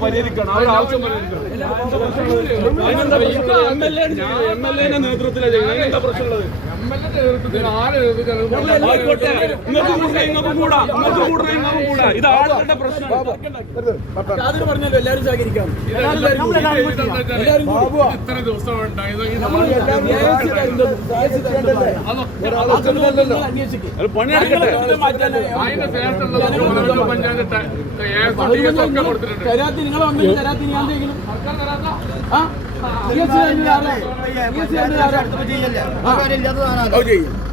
പരിഹരിക്കണം അവർ ആവശ്യം M L എന്റെ നേതൃത്വത്തിലാണ് ചെയ്യുന്നത് എന്താ പ്രശ്നമുള്ളത് ആയിക്കോട്ടെ നിങ്ങൾക്ക് കൂടാ നിങ്ങൾക്ക് കൂടാ നിങ്ങൾക്ക് നേതൃത്വത്തിലാണ് നിങ്ങൾക്ക് കൂടാ ഇത് ആളുകളുടെ പ്രശ്നം പറഞ്ഞല്ലോ എല്ലാവരും സഹകരിക്കാം ഇത്ര ദിവസം പണിയെടുക്കട്ടെ അതിന്റെ ശേഷമുള്ള പഞ്ചായത്ത് കൊടുത്തിട്ടുണ്ട് തരാത്തി നിങ്ങൾ വന്നിട്ട് തരാത്തി ഞാൻ എന്തെങ്കിലും ആ തന്നെ ചെയ്യും.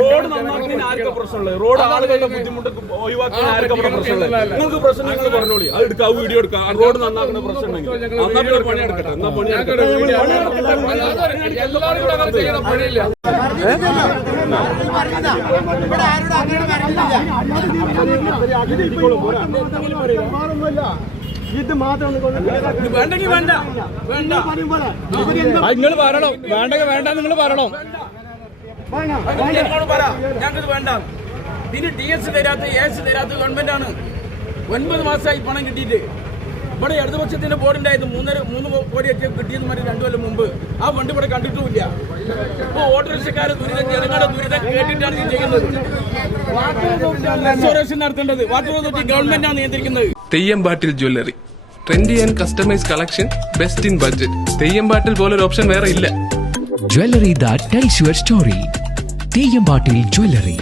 റോഡ് നന്നാക്കാൻ ആർക്കാ പ്രശ്നമുള്ളത് റോഡ് ആളുകളുടെ ബുദ്ധിമുട്ട് ഒഴിവാക്കാൻ ആർക്കാ പ്രശ്നമുള്ളത് നിങ്ങൾക്ക് പ്രശ്നം നിങ്ങൾ പറഞ്ഞോളി അത് എടുക്കാം വീഡിയോ എടുക്കാം റോഡ് നന്നാക്കുന്ന പ്രശ്നം ഉണ്ടെങ്കിൽ എന്നാ പിന്നെ പണി എടുക്കട്ടെ എന്നാ പണി പണിയില്ല ഇവിടെ ആരോടും അങ്ങനെ ചെയ്യണം മാത്രം വേണ്ടെങ്കിൽ വേണ്ട. വേണ്ട. നിങ്ങൾ പറയണം വേണ്ടെങ്കിൽ വേണ്ട നിങ്ങൾ പറയണം എന്നോട് പറ. ഞങ്ങൾക്ക് വേണ്ട. ഇതിന് ഡി എസ് തരാത്ത എസ് തരാത്ത ഗവൺമെന്റ് ആണ്. ഒൻപത് മാസമായി പണം കിട്ടിയിട്ട്. ഇവിടെ ഇടതുപക്ഷത്തിന്റെ ബോർഡ് ഉണ്ടായത് മൂന്നര മൂന്ന് കോടിയൊക്കെ കിട്ടിയത് മതി രണ്ടു കൊല്ലം മുമ്പ്. ആ വണ്ടി ഇവിടെ കണ്ടിട്ടുമില്ല. ഇപ്പൊ ഓട്ടോറിക്ഷക്കാരെ ദുരിതം ജനങ്ങളുടെ ദുരിതം കേട്ടിട്ടാണ് ഇത് ചെയ്യുന്നത്. റെസ്റ്റോറേഷൻ നടത്തേണ്ടത്. വാട്ടർ അതോറിറ്റി ഗവൺമെന്റാണ് നിയന്ത്രിക്കുന്നത്. Theyyampattil jewellery trendy and customise collection best in budget Theyyampattil പോലൊരു ഓപ്ഷൻ വേറെ ഇല്ല. Jewellery that tells your story Theyyampattil Jewelry.